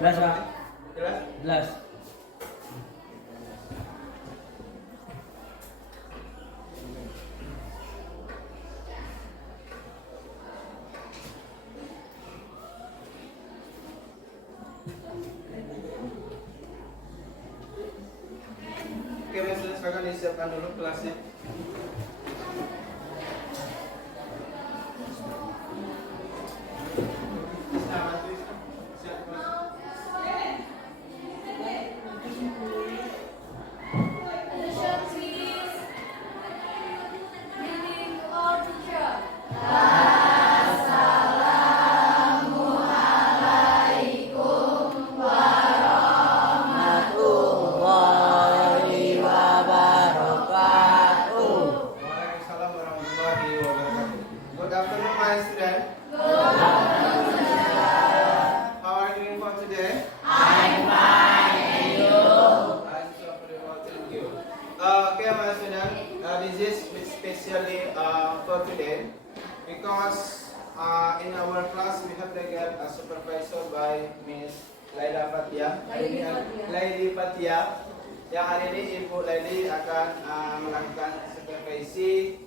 Jelas, Pak? Jelas. Oke, silakan disiapkan dulu kelasnya. For today, because in our class we have to get a supervisor by Miss Laila Fatia. Laili Fatia. Yang hari ini Ibu Laili akan melakukan supervisi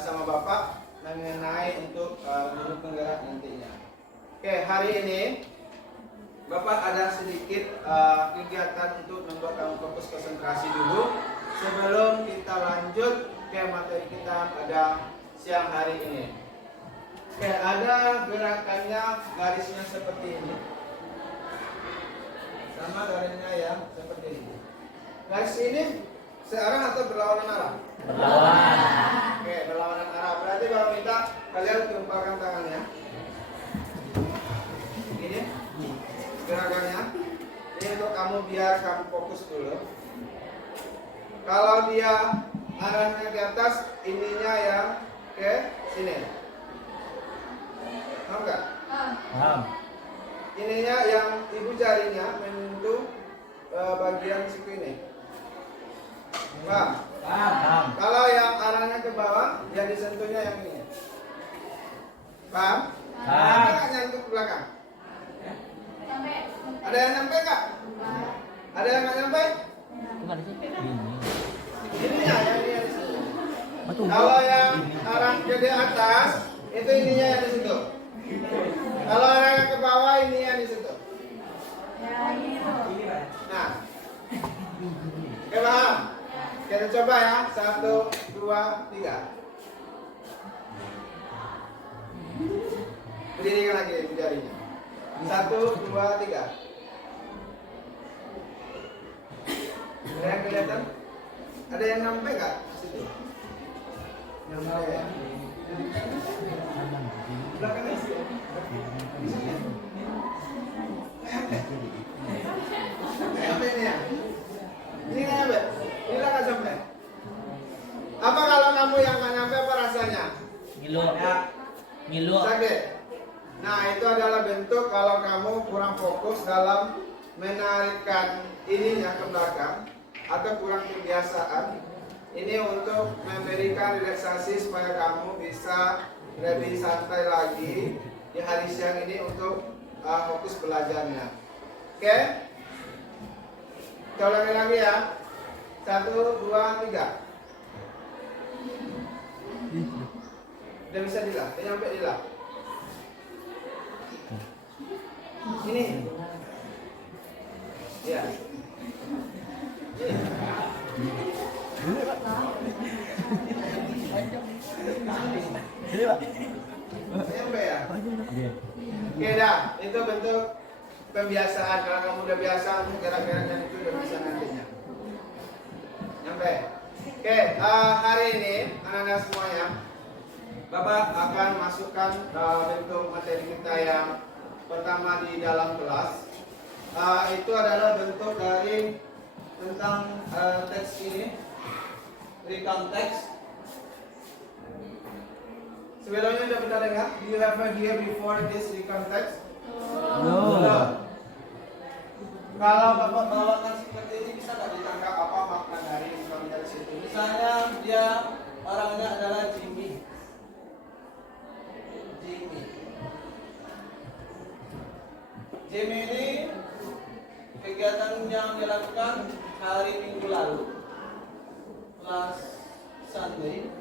sama Bapak mengenai untuk guru penggerak nantinya. Oke, hari ini Bapak ada sedikit kegiatan untuk membuat kamu fokus konsentrasi dulu sebelum kita lanjut ke materi kita pada siang hari ini. Oke, ada gerakannya, garisnya seperti ini. Sama garisnya ya, seperti ini. Garis ini searah atau berlawanan arah? Berlawanan. Oke, berlawanan arah. Berarti Bapak minta kalian tumpahkan tangannya. Ini gerakannya. Ini untuk kamu biar kamu fokus dulu. Kalau dia arahnya di atas, ininya yang ke sini. Paham nggak? Paham. Ininya yang ibu jarinya menyentuh bagian siku ini. Paham? Paham. Kalau yang arahnya ke bawah, yang disentuhnya yang ini. Paham? Paham. Ada nggak nyentuh ke belakang? Ada yang nyampe nggak? Ada yang nggak nyampe? Ininya yang di situ. Kalau yang arah ke atas, itu ininya yang di situ. Kalau arahnya ke bawah, ini yang di situ. Nah, oke paham? Kita coba ya, 1, 2, 3. Berdirikan lagi jarinya. 1, 2, 3. Ada yang kelihatan? Ada yang nyampe nggak? Situ. Nyampe ya. Belakang isi ya. Nyampe ini ya. Ini nggak nyampe. Ini nggak sampai. Apa kalau kamu yang nggak nyampe apa rasanya? Ngilu. Ngilu. Sakit. Nah, itu adalah bentuk kalau kamu kurang fokus dalam menarikkan ininya ke belakang. atau kurang kebiasaan, ini untuk memberikan relaksasi supaya kamu bisa lebih santai lagi di hari siang ini untuk fokus belajarnya. Oke? Kita ulangi lagi ya. 1, 2, 3. Udah bisa dilah, udah nyampe dilah. Ini. Ya. Ini Pak. Nyampe ya? Oke dah, itu bentuk pembiasaan. Kalau kamu udah biasa untuk gerak-gerakan itu udah bisa nantinya. Nyampe. Oke, hari ini anak-anak semuanya, Bapak akan masukkan bentuk materi kita yang pertama di dalam kelas. Itu adalah bentuk dari tentang teks ini, recount text. Sebelumnya sudah pernah dengar? Do you ever hear before this recount text? No. Kalau Bapak bawakan seperti ini, bisa nggak ditangkap apa makna dari recount text itu? Misalnya dia orangnya adalah Jimmy. Jimmy ini kegiatan yang dilakukan hari Minggu lalu, last Sunday.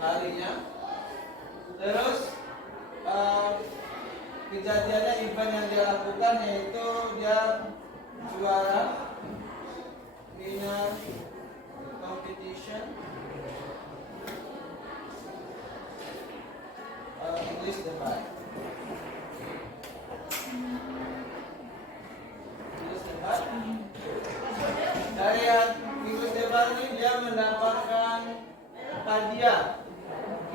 Harinya, terus kejadiannya event yang dia lakukan yaitu dia juara winner competition English debat. Dari English debat ini dia mendapatkan hadiah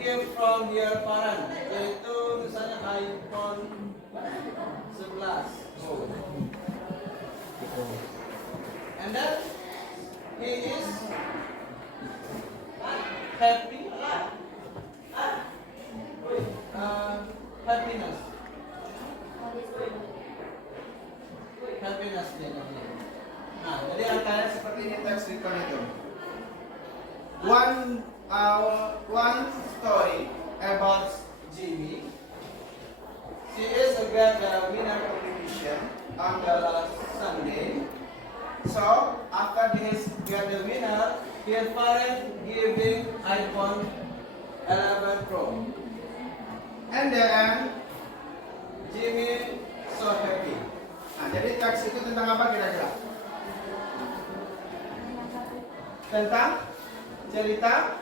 gift from their parents, yaitu misalnya iPhone 11. And then he is happy. Happiness dia namanya. Nah, jadi angkanya seperti ini teks recount itu. One story about Jimmy. She is a winner competition on the last Sunday. So after this get the winner, his parents giving iPhone 11 Pro. And then Jimmy so happy. Nah, jadi teks itu tentang apa kira-kira? Tentang cerita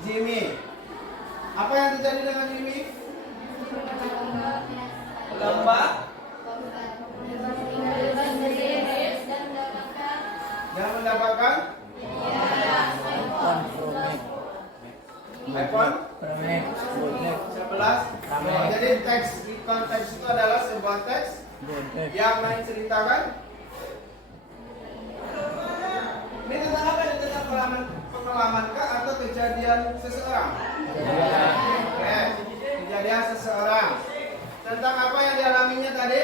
Jimmy. Apa yang terjadi dengan Jimmy? Lomba. Yang mendapatkan iPhone 11. Jadi teks konteks itu adalah sebuah teks yang menceritakan ini tentang apa? Ini tentang pengalaman kah atau kejadian seseorang? Oke, kejadian seseorang. Tentang apa yang dialaminya tadi?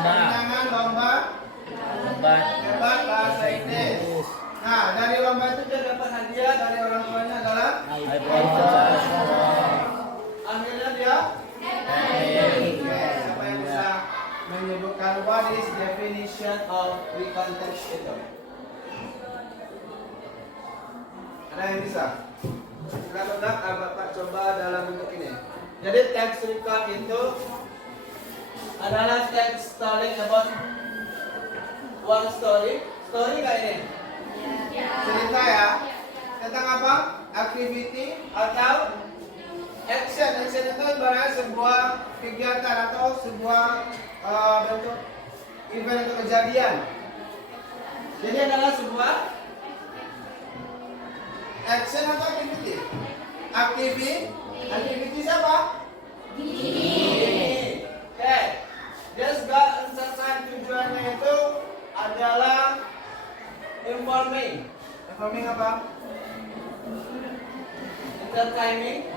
Kemenangan lomba debat bahasa Inggris. Nah, dari lomba itu dia dapat hadiah dari orang tuanya adalah iPhone. Akhirnya dia siapa yang bisa menyebutkan what is definition of recount text itu? Ada yang bisa? Silakan Bapak coba dalam bentuk ini. Jadi teks recount itu adalah teks telling about one story. Story nggak ini? Cerita ya. Tentang apa? Activity atau action. Action itu ibaratnya sebuah kegiatan atau sebuah bentuk event atau kejadian. Jadi adalah sebuah action atau activity. Activity siapa? Oke. Dia juga selesai tujuannya itu adalah informing. Informing apa? Entertaining.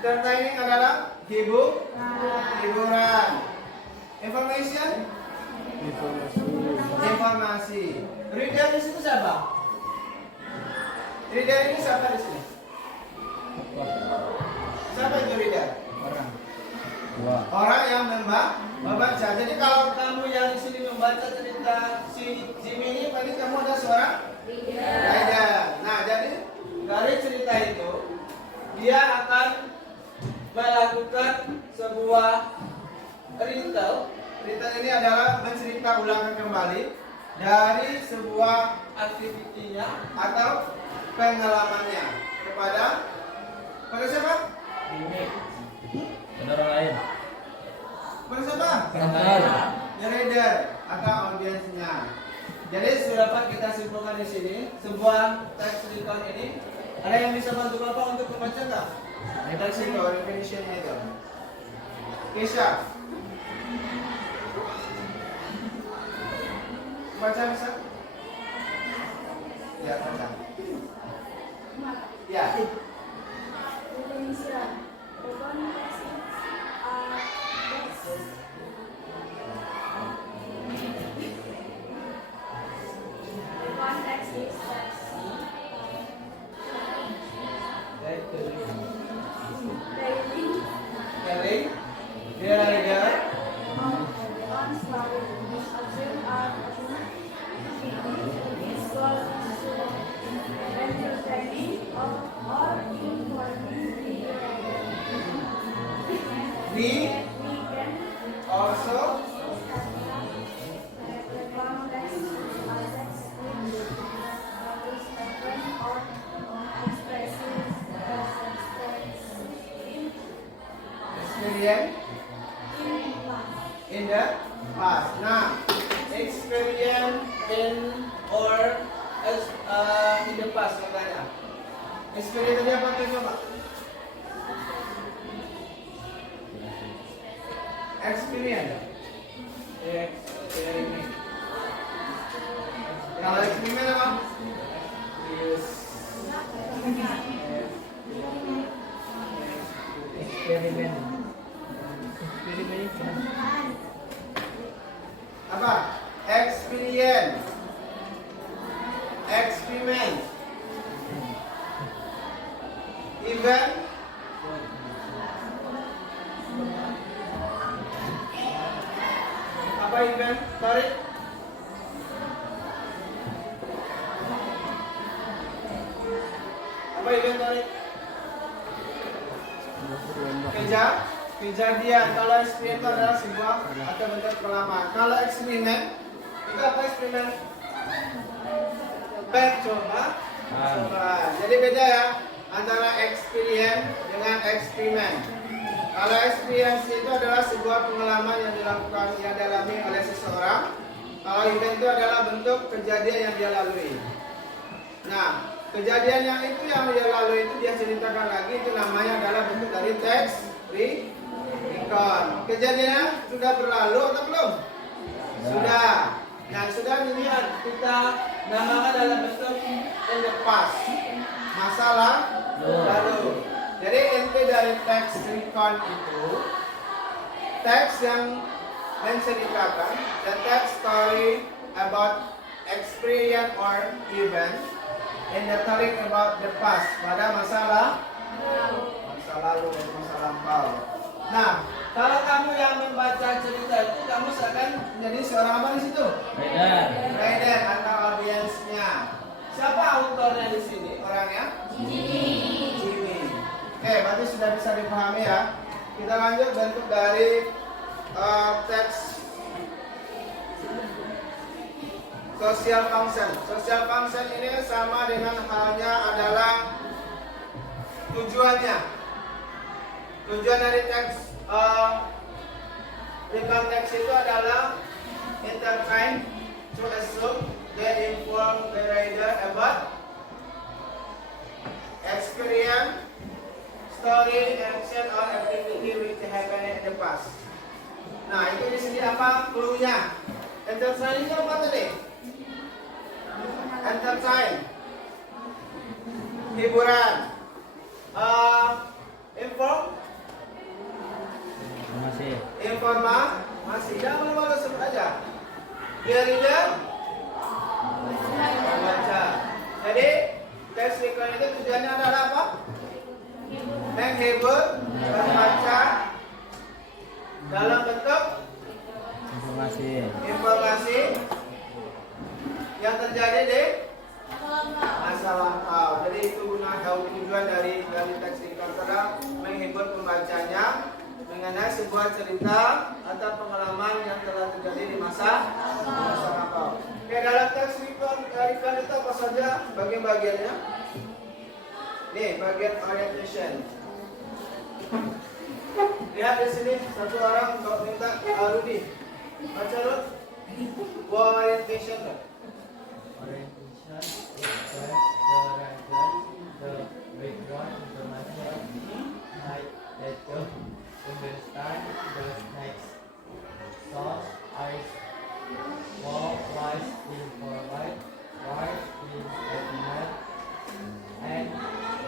Entertaining adalah hiburan. Information? Informasi. Reader di situ siapa? Reader ini siapa di sini? Siapa itu reader? Orang yang membaca. Jadi kalau kamu yang di sini membaca cerita si Jimmy ini, berarti kamu ada seorang reader. Nah, jadi dari cerita itu dia akan melakukan sebuah retell. Retell ini adalah mencerita ulang kembali dari sebuah aktivitinya atau pengalamannya kepada siapa? Ada orang lain. Kepada siapa? Orang lain. Reader atau audiensnya. Jadi sudah dapat kita simpulkan di sini sebuah teks recon ini. Ada yang bisa bantu Bapak untuk membaca nggak? Teks recon definition itu. Kisha. Baca bisa? Ya, baca. Ya. Indonesia. The context is Telling. Dia reader. We also experience in the past. Nah, experience in in the past katanya. Experience tadi apa tuh coba? Experience. Experiment. Kalau eksperimen apa? Yes. Eksperimen. Apa? Experience. Eksperimen. Event. Apa event? Tarik. Apa event tarik? Kejadian. Kalau eksperimen itu adalah sebuah atau bentuk pengalaman. Kalau eksperimen itu apa eksperimen? Coba. Jadi beda ya antara experience dengan eksperimen. Kalau experience itu adalah sebuah pengalaman yang dialami oleh seseorang. Kalau event itu adalah bentuk kejadian yang dia lalui. Nah, kejadian yang dia lalui itu dia ceritakan lagi, itu namanya adalah bentuk dari teks recon. Kejadiannya sudah berlalu atau belum? Sudah. Nah, sudah dilihat kita namakan dalam bentuk in the past. Masalah lalu. Jadi inti dari teks recon itu teks yang menceritakan the text story about experience or event in the telling about the past pada masa lalu atau masa lampau. Nah, kalau kamu yang membaca cerita itu kamu akan menjadi seorang apa di situ? Reader atau audiensnya. Siapa autornya di sini? Orangnya? Jimmy. Oke, berarti sudah bisa dipahami ya. Kita lanjut bentuk dari teks social function. Social function ini sama dengan halnya adalah tujuannya. Tujuan dari teks recon text itu adalah entertain, to assume, they inform the reader about experience, story, action, or activity which happened in the past. Nah, itu di sini apa clue-nya? Entertain itu apa tadi? Entertain, hiburan. Inform, Informasi. Jangan malu-malu, sebut aja. Dia reader, membaca. Jadi teks recall itu tujuannya adalah apa? Menghibur, membaca dalam bentuk informasi yang terjadi di masa lampau. Jadi itu tujuan dari teks recall adalah menghibur pembacanya mengenai sebuah cerita atau pengalaman yang telah terjadi di masa lampau. Oke, dalam teks recall itu apa saja bagian-bagiannya? Nih, bagian orientation. Lihat di sini satu orang kalau minta Rudi. Baca Rud. Orientation. Orientation is the background information like that to understand the next source is what lies in forward, what in evidence, and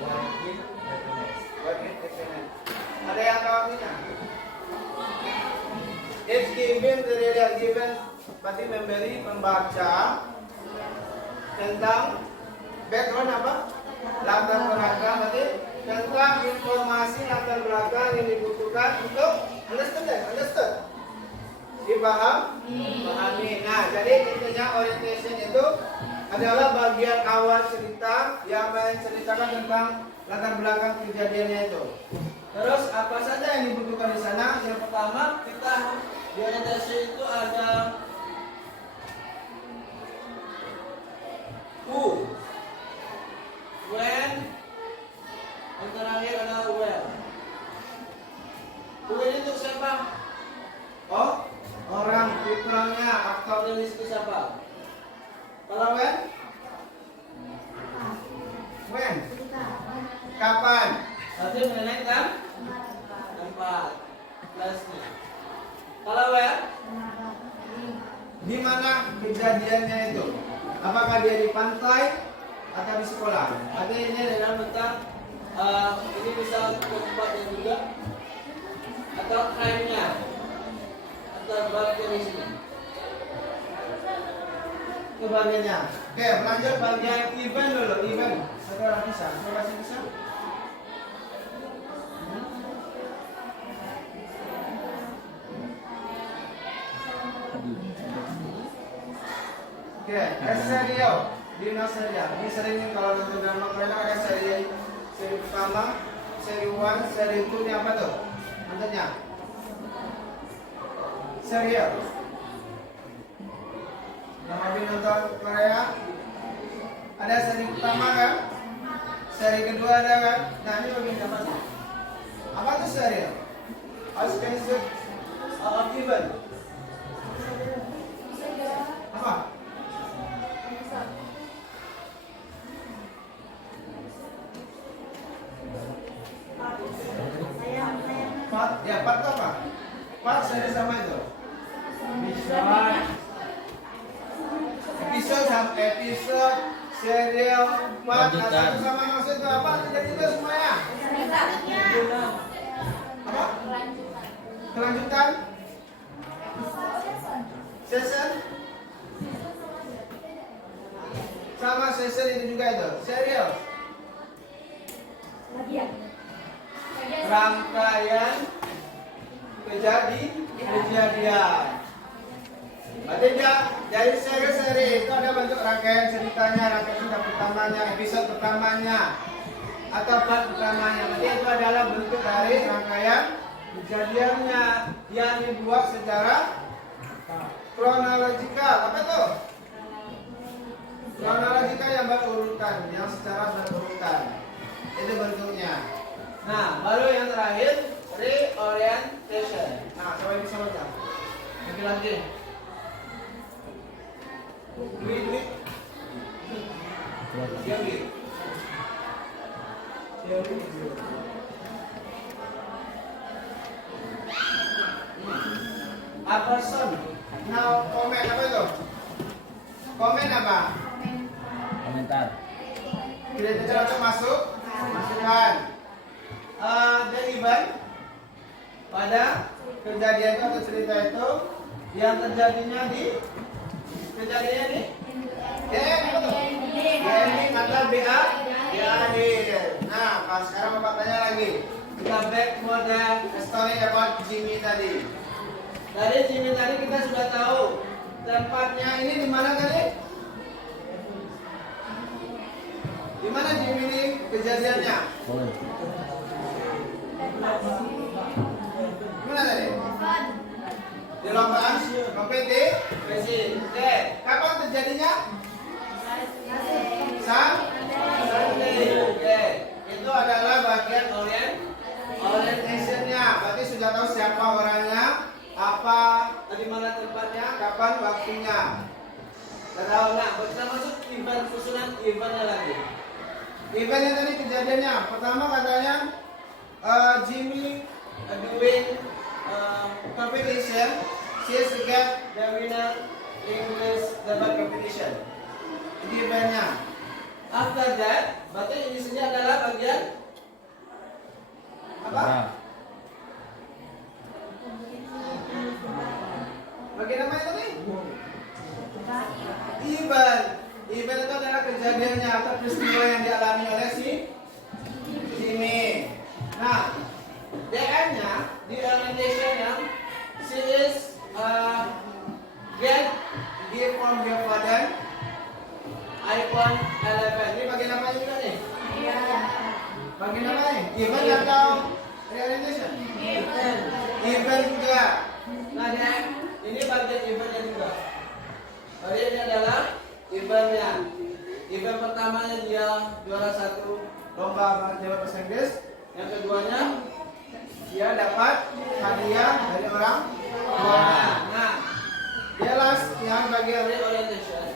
what in evidence. Ada yang tahu artinya? It's given, the reader given, berarti memberi pembaca tentang background apa? Latar belakang, berarti tentang informasi latar belakang yang dibutuhkan untuk understood. Dipahami. Nah, jadi intinya orientation itu adalah bagian awal cerita yang menceritakan tentang latar belakang kejadiannya itu. Terus apa saja yang dibutuhkan di sana? Yang pertama, kita di orientasi itu ada who, when, yang terakhir adalah where. Who ini untuk siapa? Oh, orang, people-nya, aktornya itu siapa? Kalau when? Kapan? Berarti mengenai tempat plusnya. Kalau where? Di mana kejadiannya itu? Apakah dia di pantai atau di sekolah? Artinya ini dalam bentuk ini bisa tempatnya juga atau crime-nya atau bagian di sini. Itu bagiannya. Oke, lanjut bagian event dulu. Event. Satu orang bisa. Coba sih bisa. Oke, serial. Dino serial. Ini sering kalau nonton drama Korea ada seri pertama, seri 1, seri 2 ini apa tuh? Nontonnya? Serial. Yang habis nonton Korea ada seri pertama kan? Seri kedua ada kan? Nah ini bagian apa sih? Apa tuh serial? Expensive given. Apa? Part, ya part apa? Part saya sama itu. Episode, serial, part, satu sama maksudnya apa? Jadi itu semuanya. Apa? Kelanjutan? Season? Sama season itu juga itu. Serial. Rangkaian kejadian. Artinya dari seri itu ada bentuk rangkaian ceritanya, rangkaian cerita pertamanya, episode pertamanya, atau part pertamanya. Berarti itu adalah bentuk dari rangkaian kejadiannya yang dibuat secara kronologikal. Apa itu? Kronologikal yang berurutan, yang secara berurutan. Itu bentuknya. Nah, baru yang terakhir reorientation. Nah, coba bisa baca. Lagi. Duit. A person. Now comment apa itu? Komen apa? Komentar. Tidak untuk masuk. Masukkan. The event pada kejadian itu atau cerita itu yang terjadinya di kejadiannya di ending atau di akhir. Nah, pas sekarang Bapak tanya lagi. Kita back for the story about Jimmy tadi. Tadi Jimmy tadi kita sudah tahu tempatnya ini di mana tadi? Di mana Jimmy ini kejadiannya? Mana tadi? Di lapangan kompetisi. Oke, kapan terjadinya? Sunday. Oke, itu adalah bagian orientationnya. Berarti sudah tahu siapa orangnya, apa, di mana tempatnya, kapan waktunya. Sudah tahu nggak? Kita masuk event susunan eventnya lagi. Eventnya tadi kejadiannya. Pertama katanya Jimmy doing competition. She is to get the winner English debat competition. Ini eventnya. After that, berarti isinya adalah bagian apa? Bagian apa itu nih? Event. Event itu adalah kejadiannya atau peristiwa yang dialami oleh si Jimmy. Nah, DM-nya di orientation-nya she is get gift from your father iPhone 11. Ini bagian apa juga nih? Bagian apa nih? Event atau orientation? Event juga. Nah, ini bagian eventnya juga. Tadi ini adalah eventnya. Event pertamanya dia juara 1 lomba bahasa Inggris. Yang keduanya dia dapat hadiah dari orang tua. Nah, dia last yang bagian orientation.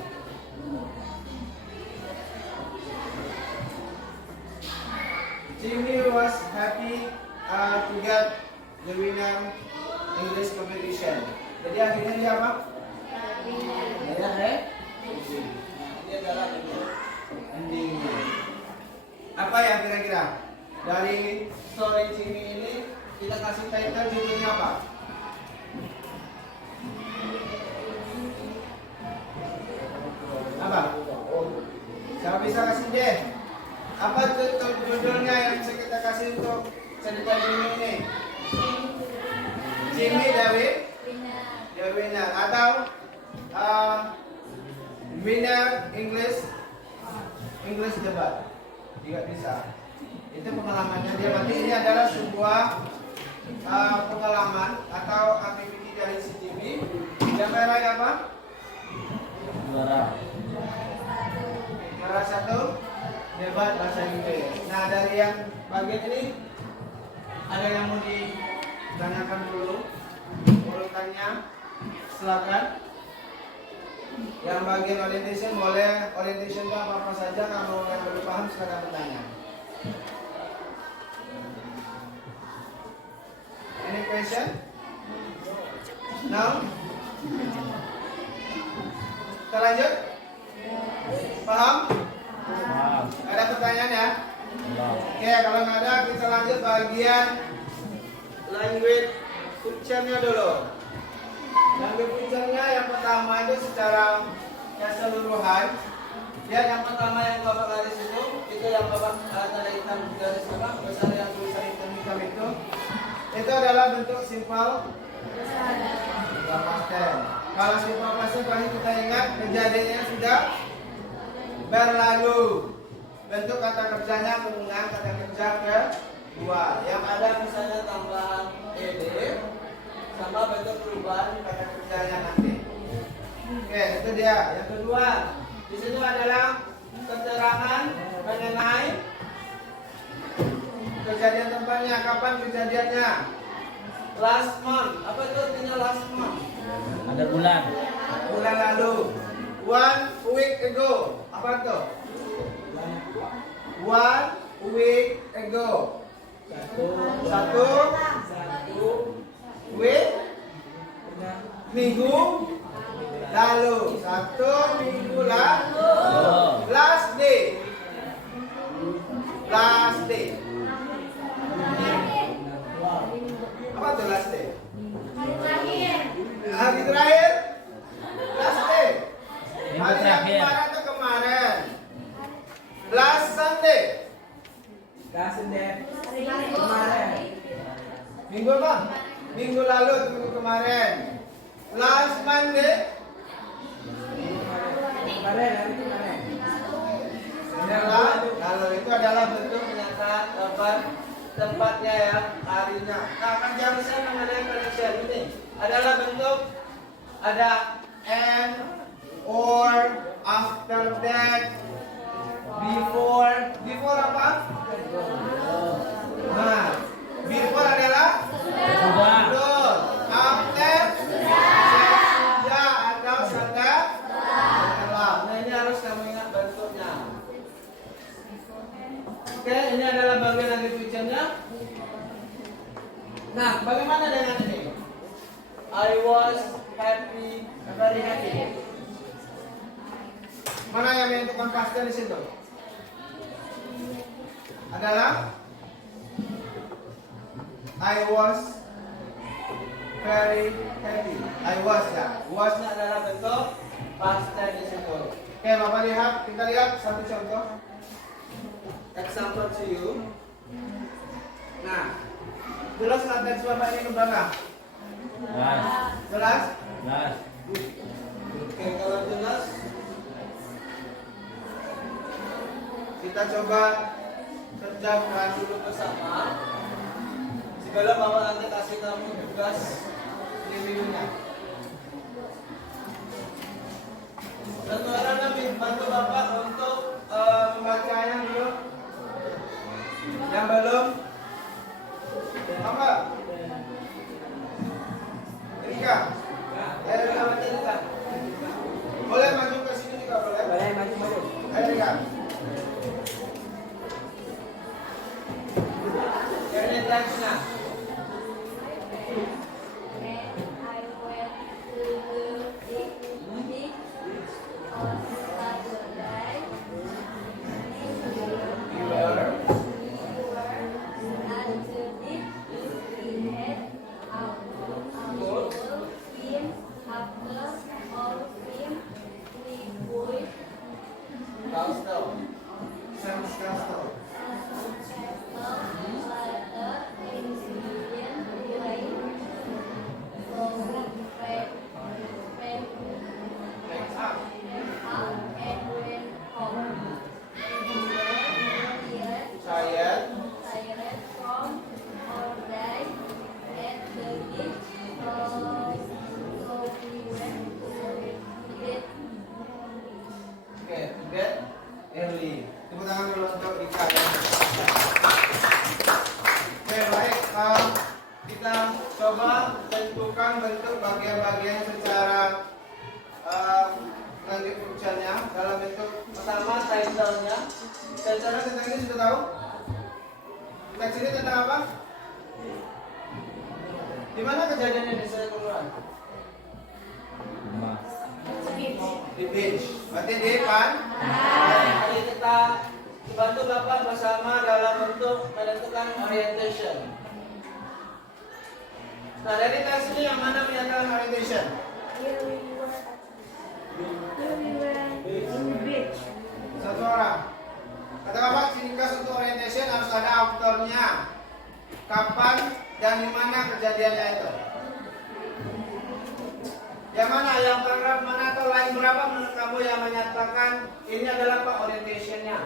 Jimmy was happy to get the winner English competition. Jadi akhirnya dia apa? Dia adalah ending. Apa yang kira-kira dari story Jimmy ini kita kasih title judulnya apa? Apa? Siapa bisa kasih deh? Apa judulnya yang bisa kita kasih untuk cerita Jimmy ini? Jimmy the winner atau winner English debat juga bisa. Itu pengalamannya dia. Berarti ini adalah sebuah pengalaman atau aktiviti dari si Jimmy. Yang meraih apa? Juara 1 debat bahasa Inggris. Nah, dari yang bagian ini ada yang mau ditanyakan dulu urutannya, silakan. Yang bagian orientation boleh orientation apa saja, kalau yang belum paham silakan bertanya. Any question? No? Kita lanjut? Paham? Ada pertanyaan ya? Oke, kalau nggak ada kita lanjut bagian language functionnya dulu. Language functionnya yang pertama itu secara keseluruhan. Ya, yang pertama yang Bapak garis itu yang Bapak tanda hitam garis apa? Besar yang tulisan hitam itu adalah bentuk simple present. Kalau simple present pasti kita ingat kejadiannya sudah berlalu. Bentuk kata kerjanya penggunaan kata kerja kedua. Yang ada misalnya tambahan ed sama bentuk perubahan kata kerjanya nanti. Oke, itu dia. Yang kedua, di sini adalah keterangan mengenai kejadian tempatnya, kapan kejadiannya. Last month. Apa itu artinya last month? Ada bulan. Bulan lalu. 1 week ago. Apa itu? 1 week ago. Satu week minggu lalu. 1 minggu lalu. Last day. Last day. Apa itu last day? Hari terakhir last day. Minggu Hari yang terakhir. kemarin atau kemarin? Last Sunday. Minggu apa? Minggu lalu, minggu kemarin. Last Monday. Lalu itu adalah bentuk penyataan tempatnya ya, harinya. Nah, kan jam saya mengadakan connection ini adalah bentuk ada and, or, after that, before. Before apa? Nah, before adalah Sudah. betul. After sudah atau setelah. Nah, ini harus kamu ingat bentuknya. Oke, ini adalah bagian dari picture-nya. Nah, bagaimana dengan ini? I was happy, very happy. Mana yang menentukan pasti di situ? Adalah I was very happy. I was ya. Was-nya adalah bentuk past tense di situ. Oke, Bapak lihat, kita lihat satu contoh. Example to you. Nah, jelas nggak teks Bapak ini kemana? Jelas. Jelas? Jelas. Oke, kalau jelas, kita coba kerjakan dulu bersama. Sebelum Bapak nanti kasih kamu tugas reviewnya. Satu orang lebih bantu Bapak untuk membacanya dulu. Yang belum, apa? Rika, ayo Rika baca Rika. Boleh maju ke sini juga boleh. Boleh maju. Ayo Rika. Ini teksnya. bentuk bagian-bagian secara lanjut functionnya dalam bentuk pertama title-nya. Title-nya tentang ini sudah tahu? Teks ini tentang apa? Di mana kejadiannya di saya keluar? Di beach. Berarti di pantai. Jadi kita bantu Bapak bersama dalam bentuk menentukan orientation. Nah, dari teks ini yang mana menyatakan orientation? Here we were in the beach. Satu orang. Kata Bapak, sehingga untuk orientation harus ada aktornya. Kapan dan di mana kejadiannya itu? Yang mana? Yang paragraf mana atau lain berapa menurut kamu yang menyatakan ini adalah Pak orientationnya?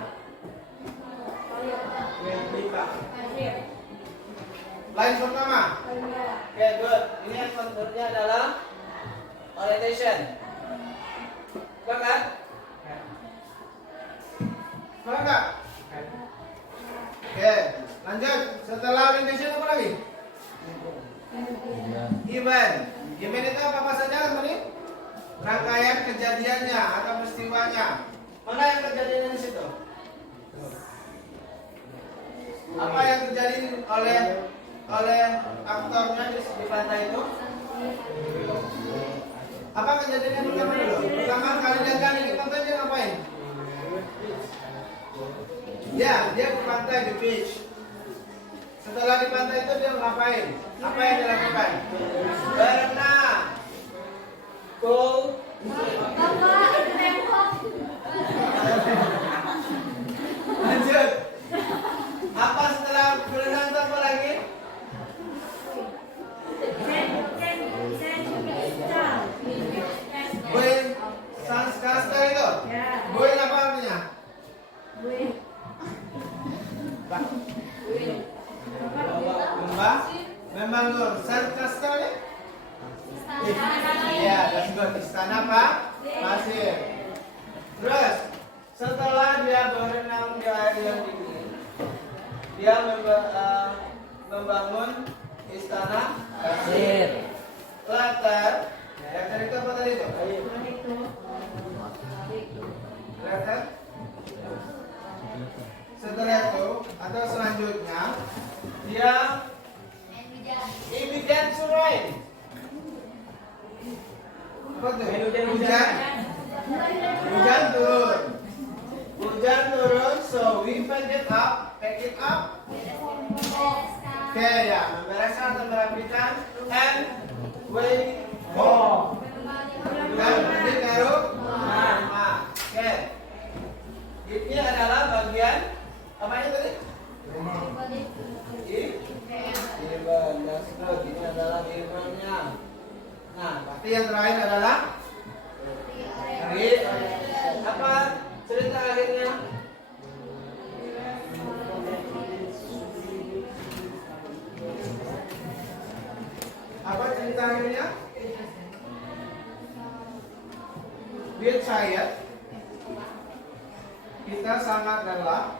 Lain pertama. Oke, good. Ini yang konturnya adalah orientation. Kan? Enggak? Oke, lanjut. Setelah orientation apa lagi? Event. Event itu apa saja kan ini? Rangkaian kejadiannya atau peristiwanya. Mana yang kejadiannya di situ? Apa yang terjadi oleh aktornya di pantai itu? Apa kejadiannya pertama dulu? Pertama kali datang ke pantai dia ngapain? Ya, dia ke pantai di beach. Setelah di pantai itu dia ngapain? Apa yang dilakukan? Berenang. lanjut istana Pak Pasir. Terus setelah dia berenang di air yang dingin, dia membangun istana pasir. Latar itu apa tadi itu? Latar. Setelah itu atau selanjutnya dia began to rain. Apa tuh? Hujan turun. Hujan turun, so we pack it up. Oke ya, membereskan atau merapikan and we go. Dan nanti baru oke. Ini adalah bagian apa ini tadi? Ini adalah irbannya. Nah, berarti yang terakhir adalah apa cerita akhirnya? Apa cerita akhirnya? With saya kita sangat lelah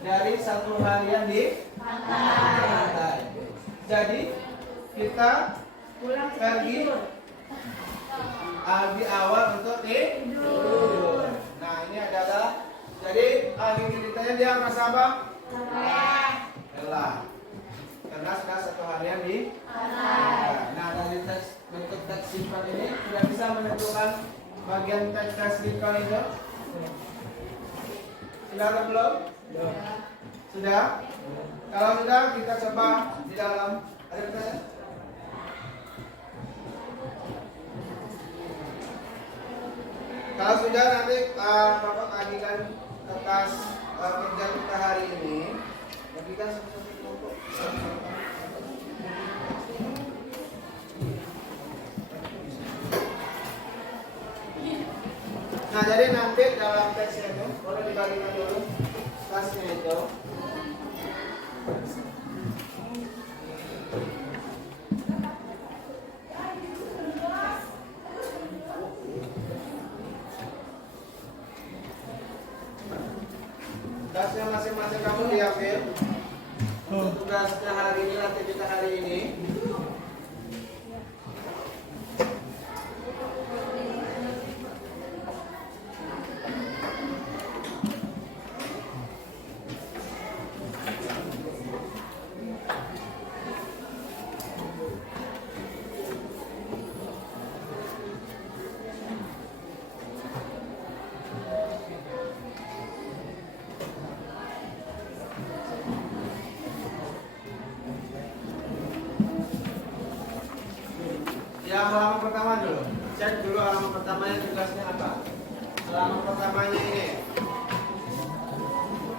dari satu harian di pantai. Jadi kita pergi di awal untuk tidur. Nah ini adalah jadi akhir ceritanya dia merasa apa? Lelah. Karena sudah satu harian di pantai. Nah dari bentuk teks simple ini sudah bisa menentukan bagian teks simple itu. Sudah atau belum? Sudah? Kalau sudah kita coba di dalam ada pertanyaan? Kalau sudah nanti Bapak kajikan atas kerja kita hari ini. Bagikan satu-satu kelompok. Nah jadi nanti dalam teksnya itu boleh dibagikan dulu kelasnya itu. Tugasnya masing-masing kamu diambil. Untuk tugasnya hari ini, nanti kita hari ini. Yang halaman pertama dulu, cek dulu halaman pertamanya tugasnya apa. Halaman pertamanya ini,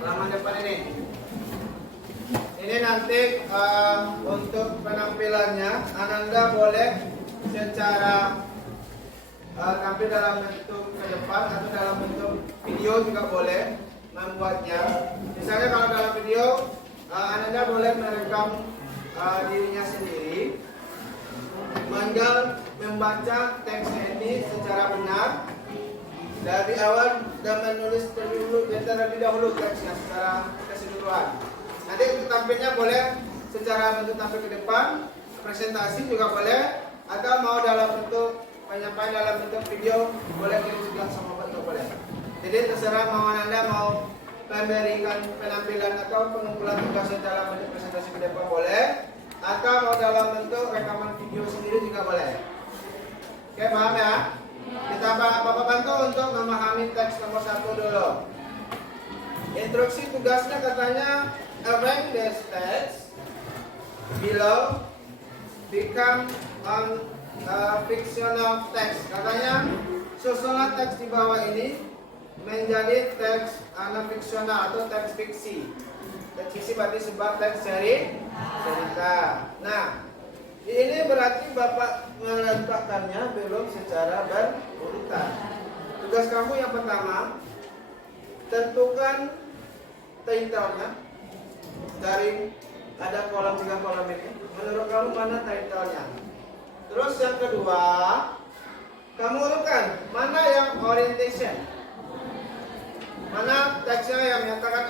halaman depan ini. Ini nanti untuk penampilannya, Ananda boleh secara tampil dalam bentuk ke depan atau dalam bentuk video juga boleh membuatnya. Misalnya kalau dalam video, Ananda boleh merekam dirinya sendiri. Tinggal membaca teksnya ini secara benar dari awal dan menulis terlebih dahulu teksnya secara keseluruhan. Nanti untuk tampilnya boleh secara bentuk tampil ke depan, presentasi juga boleh, atau mau dalam bentuk penyampaian dalam bentuk video boleh juga sama bentuk boleh. Jadi terserah mau Anda mau memberikan penampilan atau pengumpulan tugas dalam bentuk presentasi ke depan boleh, atau mau dalam bentuk rekaman video sendiri juga boleh. Oke, paham ya? Kita Bapak bantu untuk memahami teks nomor 1 dulu. Instruksi tugasnya katanya arrange the text below become on fictional text. Katanya susunan teks di bawah ini menjadi teks fiksional atau teks fiksi. Teks fiksi berarti sebuah teks cerita. Nah, ini berarti Bapak meletakkannya belum secara berurutan. Tugas kamu yang pertama, tentukan title-nya dari ada kolom 3 kolom ini. Menurut kamu mana title-nya? Terus yang kedua,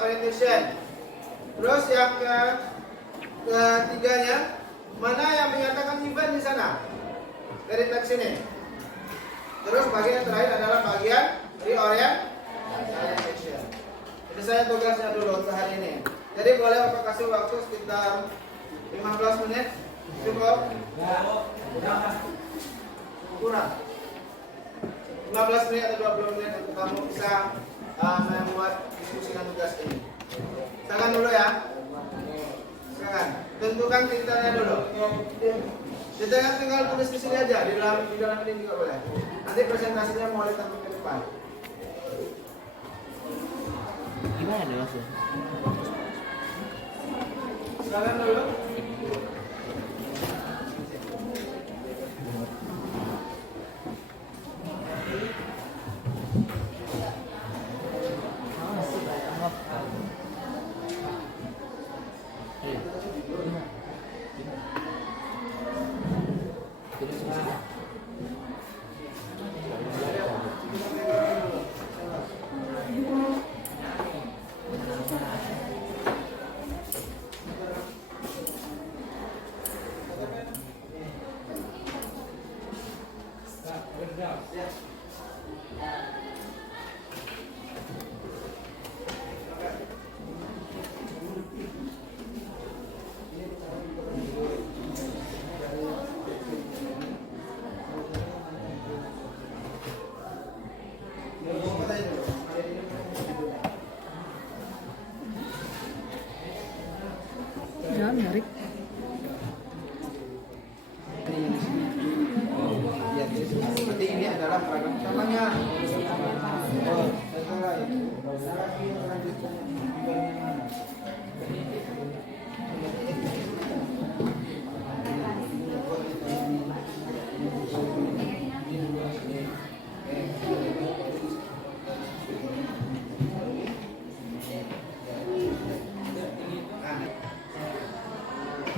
orientation. Terus yang ketiganya, mana yang menyatakan event di sana? Dari teks ini. Terus bagian terakhir adalah bagian reorientation. Jadi saya tugasnya dulu untuk hari ini. Jadi boleh Bapak kasih waktu sekitar 15 menit. Cukup? Kurang. 15 menit atau 20 menit untuk kamu bisa membuat diskusikan tugas ini. Silakan dulu ya. Silakan. Tentukan titiknya dulu. Titiknya tinggal tulis di sini aja, di dalam ini juga boleh. Nanti presentasinya mulai tampil ke depan. Gimana nih maksudnya? Silakan dulu. Ya, menarik. Nanti ini adalah paragraf utamanya. Oh, salah ya.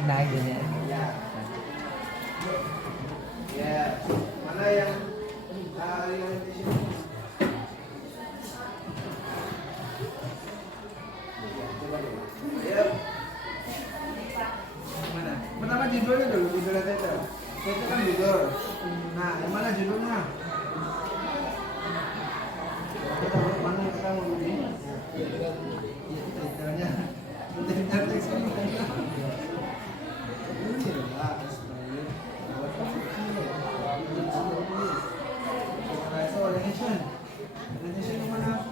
Naik ini. Ya, mana yang orientation? Ya. Mana? Pertama judulnya dulu, judulnya title. Title kan judul. Nah, yang mana judulnya? Mana yang kita mau ini? Titelnya. Titelnya teksnya. Orientation yang mana?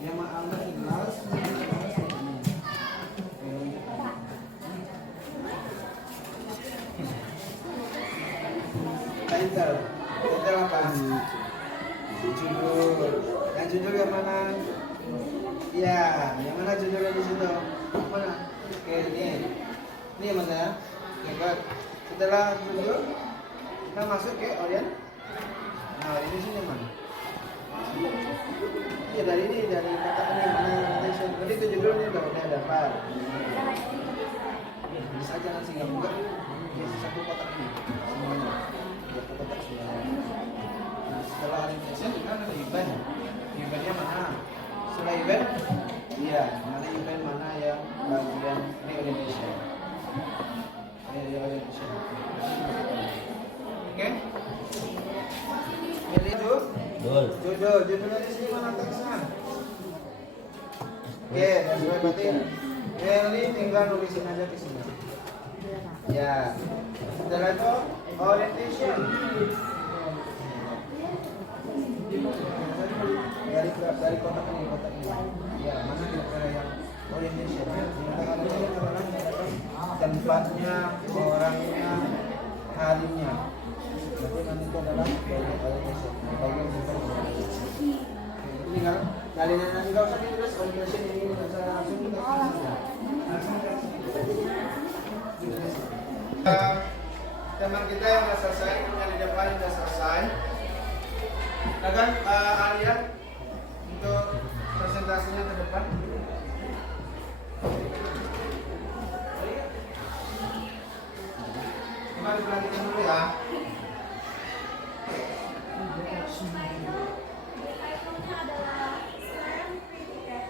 Yang mana jelas? Title apa? Judul. Yang judul yang mana? Ya, yang mana judulnya di situ? Mana? Oke, ini yang mana? Oke, setelah judul kita masuk ke orient. Nah, ini sini mana? Ya dari kata ini mana orientation. Jadi itu judulnya udah dapat. Bisa aja nanti nggak buka. Ya, satu kotak ini semuanya. Satu kotak semuanya. Nah, setelah orientation kita ada event. Eventnya mana? Setelah event, iya. Mana event mana yang bagian ini orientation. Ini orientation. Oke? Jadi itu judulnya di sini mana teksnya? Oke, sesuai berarti ini tinggal nulisin aja di sini. Ya, setelah itu orientation. Dari kotak ini. Ya, mana kira-kira yang orientation? Tempatnya, orangnya, harinya. Berarti nanti itu adalah orientation. Tinggal kalian nanti nggak usah ditulis orientation ini langsung teman kita yang sudah selesai, yang di depan yang sudah selesai. Akan Alia untuk presentasinya ke depan. Coba diperhatikan dulu ya. Adalah sekarang kritik ya.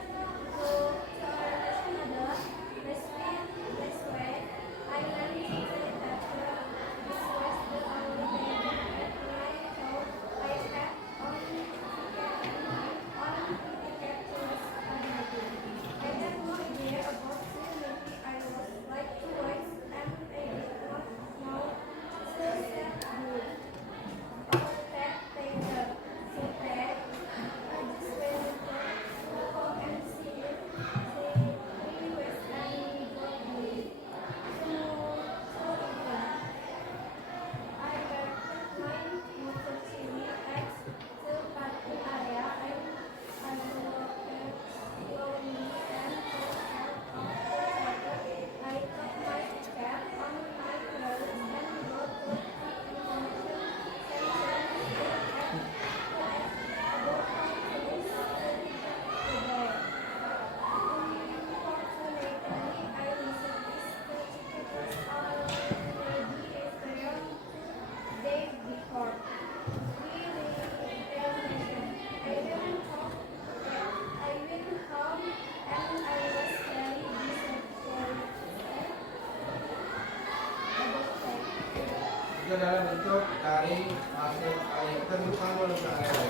adalah bentuk dari magnet alien. Tepuk tangan dulu untuk alien.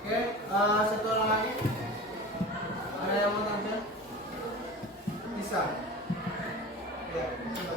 Oke, satu orang lagi. Ada yang mau tampil? Bisa. Ya, bisa.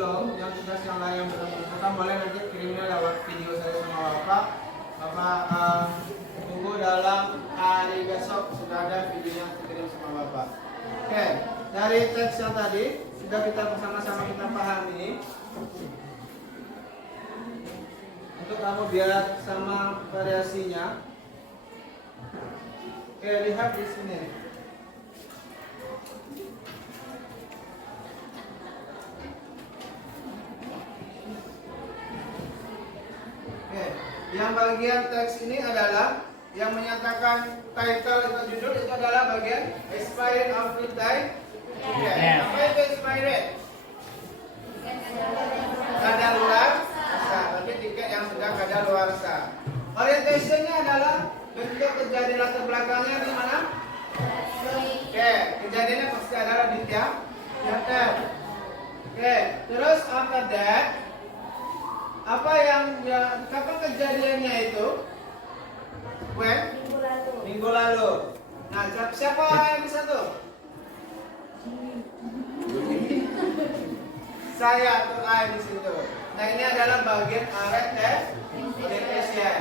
Yang tugas yang lain yang belum dilakukan boleh nanti kirimnya lewat video saya sama Bapak. Bapak tunggu dalam hari besok sudah ada videonya dikirim sama Bapak. Oke, dari teks yang tadi sudah kita bersama-sama kita paham ini. Untuk kamu biar sama variasinya. Oke, lihat di sini. Yang bagian teks ini adalah yang menyatakan title atau judul itu adalah bagian expired outfit time. Apa itu expired? Kadaluarsa. Berarti tiket yang sudah kadaluarsa. Orientationnya adalah bentuk kejadian latar belakangnya di mana? Oke, kejadiannya pasti adalah di tiap teater. Oke, terus after that apa yang kapan kejadiannya itu? When? Minggu lalu. Nah, siapa yang bisa tuh? Saya tuh di situ. Nah, ini adalah bagian orientation.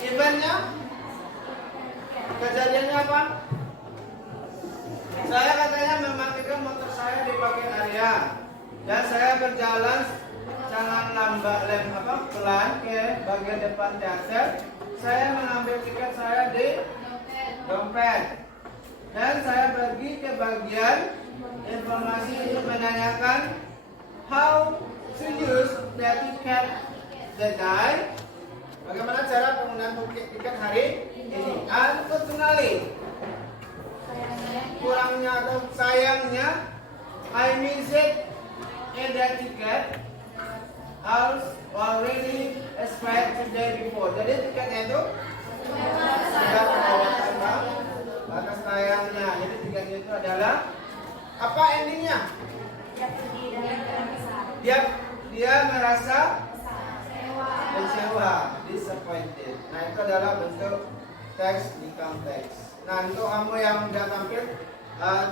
Eventnya? Kejadiannya apa? Saya katanya mematikan motor saya di bagian area dan saya berjalan jangan pelan ke bagian depan teater. Saya mengambil tiket saya di dompet dan saya pergi ke bagian informasi untuk menanyakan how to use the ticket that day. Bagaimana cara penggunaan tiket hari ini? Unfortunately, kurangnya atau sayangnya, I missed the ticket already expired today before. Jadi tiketnya itu sudah terbatas. Batas sayangnya. Jadi tiketnya itu adalah apa endingnya? Dia merasa kecewa, disappointed. Nah, itu adalah bentuk teks di konteks. Nah, untuk kamu yang sudah tampil,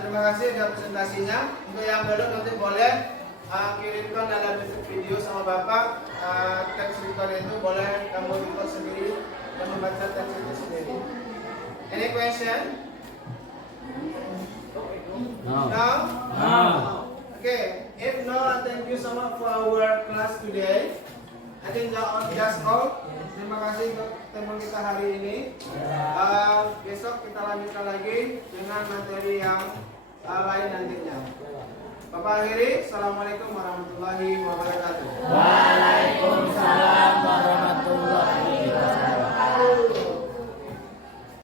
terima kasih sudah presentasinya. Untuk yang belum nanti boleh kirimkan dalam bentuk video sama Bapak. Teks itu boleh kamu record sendiri dan membaca teks itu sendiri. Any question? No? Okay. If no, thank you so much for our class today. I think that's all. Terima kasih untuk teman kita hari ini. Besok kita lanjutkan lagi dengan materi yang lain nantinya. Bapak akhiri, Assalamualaikum warahmatullahi wabarakatuh.